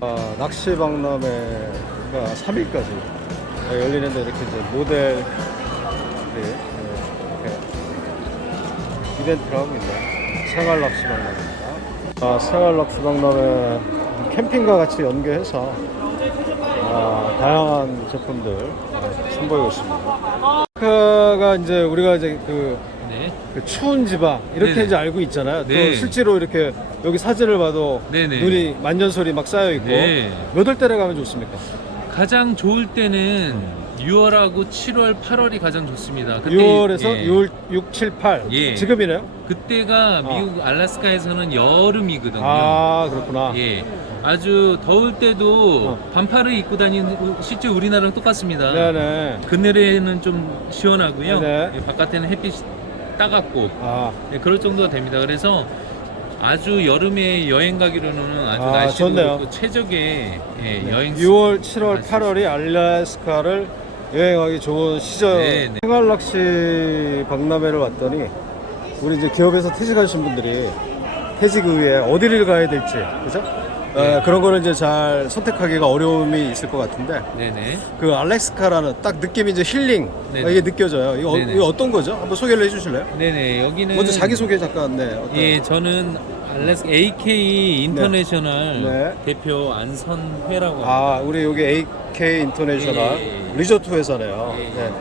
아, 낚시 박람회가 3일까지 열리는데 이렇게 이제 모델 이렇게 이벤트를 하고 있네요. 생활 낚시 박람회입니다. 아, 생활 낚시 박람회 캠핑과 같이 연계해서 아, 다양한 제품들 네, 선보이고 있습니다. 가 이제 우리가 이제 그 네. 그 추운 지방 이렇게 네네. 이제 알고 있잖아요. 네. 또 실제로 이렇게 여기 사진을 봐도 네네. 눈이 만년설이 막 쌓여 있고 네. 몇월 때에 가면 좋습니까? 가장 좋을 때는 6월하고 7월, 8월이 가장 좋습니다. 그때 6월에서 예, 6월 6, 7, 8 예. 지금이네요. 그때가 어. 미국 알라스카에서는 여름이거든요. 아 그렇구나. 예. 아주 더울 때도 어. 반팔을 입고 다니는 실제 우리나라랑 똑같습니다. 네네. 그늘에는 좀 시원하고요. 네네. 예, 바깥에는 햇빛이 따갑고 아 예, 그럴 정도가 됩니다. 그래서 아주 여름에 여행 가기로는 아주 아, 날씨도 좋네요. 좋고 최적의 예, 여행 6월, 7월, 갈수 8월이 알래스카를 여행하기 좋은 시절. 네, 네. 생활 낚시 박람회를 왔더니 우리 이제 기업에서 퇴직하신 분들이 퇴직 이후에 어디를 가야 될지, 그죠? 네. 어, 그런 거를 이제 잘 선택하기가 어려움이 있을 것 같은데 네네. 그 알래스카라는 딱 느낌이 이제 힐링 네네. 이게 느껴져요. 이거, 어, 네네. 이거 어떤 거죠? 한번 소개를 해주실래요? 네네. 여기는 먼저 자기 소개 잠깐 네. 어떤 예, 저는 알래스 AK 인터내셔널 네. 대표 안선회라고 합니다. 아 우리 여기 AK 인터내셔널 예, 예, 예. 리조트 회사네요. 예, 예. 네.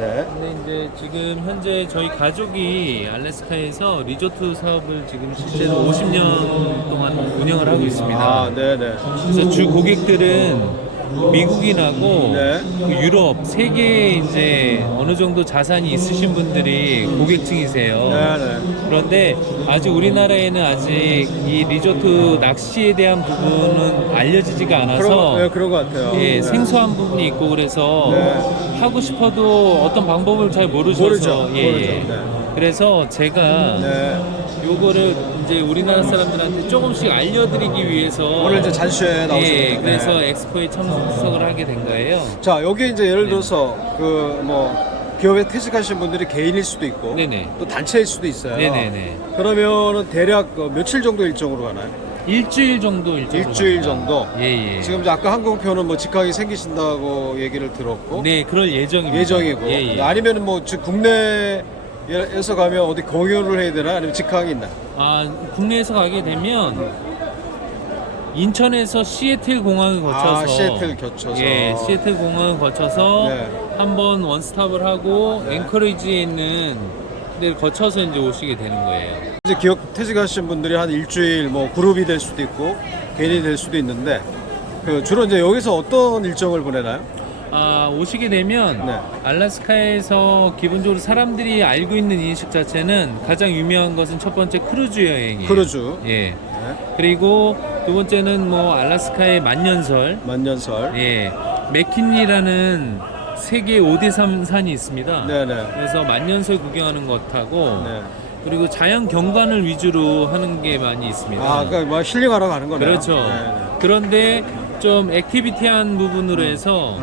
네. 근데 이제 지금 현재 저희 가족이 알래스카에서 리조트 사업을 지금 실제로 50년 동안 운영을 하고 있습니다. 아 네네. 그래서 주 고객들은 미국인하고 네. 그 유럽 세계 이제 어느 정도 자산이 있으신 분들이 고객층이세요. 네 네. 그런데 아직 우리나라에는 아직 이 리조트 낚시에 대한 부분은 알려지지가 않아서 그런, 네, 그런 것 같아요. 예, 네. 생소한 부분이 있고 그래서 네. 하고 싶어도 어떤 방법을 잘 모르셔서 모르죠. 예, 모르죠. 예. 네. 그래서 제가 네. 요거를 이제 우리나라 사람들한테 조금씩 알려드리기 위해서 오늘 이제 잔쇼에 나오셨는데. 예, 그래서 엑스포에 참석을 하게 된 거예요. 자 여기 이제 예를 네. 들어서 그 뭐 기업에 퇴직하신 분들이 개인일 수도 있고 네네. 또 단체일 수도 있어요. 네네네. 그러면은 대략 그 며칠 정도 일정으로 가나요? 일주일 정도 일주일, 일주일 정도. 예, 예. 지금 이제 아까 항공표는 뭐 직항이 생기신다고 얘기를 들었고 네, 그럴 예정입니다. 예정이고 예, 예. 아니면은 뭐 즉 국내 에서 가면 어디 공연을 해야 되나 아니면 직항이 있나? 아, 국내에서 가게 되면 인천에서 시애틀 공항을 거쳐서 아, 시애틀 거쳐서. 예, 시애틀 공항을 거쳐서 네. 한번 원스톱을 하고 앵커리지에 있는 데를 거쳐서 이제 오시게 되는 거예요. 이제 기업 퇴직하신 분들이 한 일주일 뭐 그룹이 될 수도 있고 개인이 될 수도 있는데 그 주로 이제 여기서 어떤 일정을 보내나요? 아, 오시게 되면 네. 알라스카에서 기본적으로 사람들이 알고 있는 인식 자체는 가장 유명한 것은 첫 번째 크루즈 여행이에요. 크루즈, 예. 네. 그리고 두 번째는 뭐 알라스카의 만년설, 만년설. 예, 맥킨리라는 세계 5대 3 산이 있습니다. 네네. 그래서 만년설 구경하는 것하고 네. 그리고 자연 경관을 위주로 하는 게 많이 있습니다. 아, 그러니까 뭐 힐링하러 가는 거네요. 그렇죠. 네네. 그런데 좀 액티비티한 부분으로 해서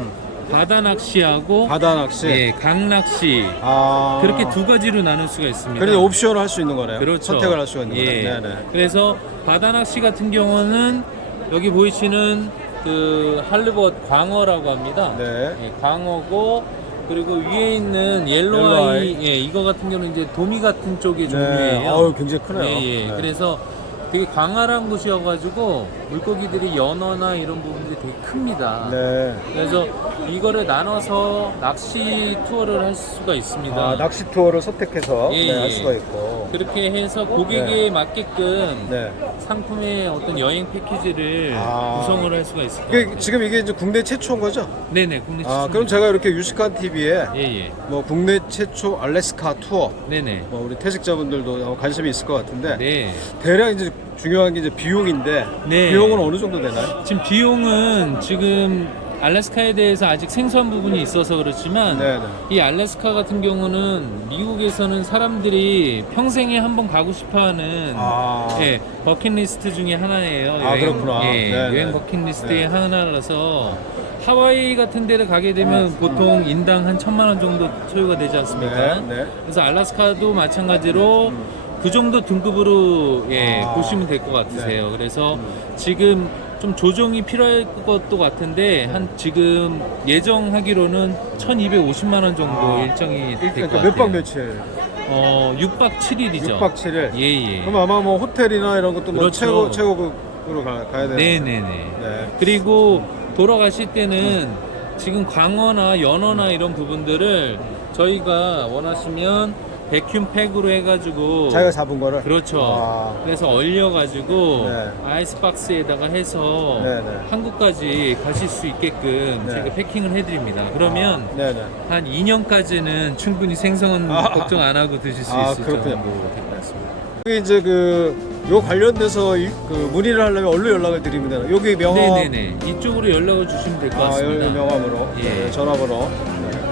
바다 낚시하고 바다 낚시. 예, 강 낚시 아. 그렇게 두 가지로 나눌 수가 있습니다. 그래서 옵션을 할 수 있는 거네요. 그렇죠. 선택을 할 수가 있는 예. 거네요. 네네. 그래서 바다 낚시 같은 경우는 여기 보이시는 그 할리봇 광어라고 합니다. 네. 예, 광어고 그리고 위에 있는 옐로우 옐로우 아이 아이. 예, 이거 같은 경우는 이제 도미 같은 쪽의 네. 종류예요. 어우, 굉장히 크네요. 예, 예. 네. 그래서 되게 광활한 곳이어가지고 물고기들이 연어나 이런 부분들이 되게 큽니다. 네. 그래서 이거를 나눠서 낚시 투어를 할 수가 있습니다. 아, 낚시 투어를 선택해서 예, 네, 할 예. 수가 있고. 그렇게 해서 고객에 맞게끔 네. 상품의 어떤 여행 패키지를 아. 구성을 할 수가 있을 것 이게 같아요. 지금 이게 이제 국내 최초인 거죠? 네네 국내 아, 추천. 그럼 제가 이렇게 유식한 TV에 예예. 뭐 국내 최초 알래스카 투어 네네. 뭐 우리 퇴직자분들도 관심이 있을 것 같은데 네. 대략 이제 중요한 게 이제 비용인데 네. 비용은 어느 정도 되나요? 지금 비용은 지금 알래스카에 대해서 아직 생소한 부분이 있어서 그렇지만 네, 네. 이 알래스카 같은 경우는 미국에서는 사람들이 평생에 한 번 가고 싶어하는 아. 예, 버킷리스트 중에 하나예요. 아, 그렇구나. 예, 네, 여행 네. 버킷리스트의 네. 하나라서 하와이 같은 데를 가게 되면 보통 인당 한 천만 원 정도 소요가 되지 않습니까? 네, 네. 그래서 알래스카도 마찬가지로 그 정도 등급으로 예, 아. 보시면 될 것 같으세요. 그래서 지금 좀 조정이 필요할 것도 같은데 한 지금 예정하기로는 1,250만 원 정도 아. 일정이 될 것 그러니까 같아요. 몇박 며칠? 어, 6박 7일이죠. 6박 7일. 예, 예. 그럼 아마 뭐 호텔이나 이런 것도 뭐 그렇죠. 최고 최고급으로 가, 가야 되는 네, 네, 네. 네. 그리고 돌아가실 때는 지금 광어나 연어나 이런 부분들을 저희가 원하시면 백큐 팩으로 해가지고 자기가 잡은 거를 그렇죠. 아. 그래서 얼려가지고 네. 아이스박스에다가 해서 네, 네. 한국까지 가실 수 있게끔 네. 제가 패킹을 해드립니다. 그러면 아, 네네. 한 2년까지는 충분히 생선 아. 걱정 안 하고 드실 수 아, 있을 그렇군요. 정도 같습니다. 여기 이제 그, 요 관련돼서 이- 그 문의를 하려면 어디로 연락을 드리면 되나? 여기 명함. 네네네. 이쪽으로 연락을 주시면 될 것 아, 같습니다. 여기 명함으로. 예. 네, 전화번호.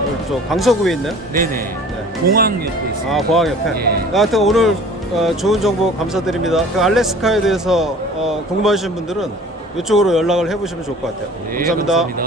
네. 이쪽 강서구에 있네. 네네. 네. 공항 옆에 있습니다. 아, 공항 옆에. 예. 하여튼 오늘 어, 좋은 정보 감사드립니다. 그 알래스카에 대해서 어, 궁금하신 분들은 이쪽으로 연락을 해보시면 좋을 것 같아요. 네, 감사합니다. 감사합니다.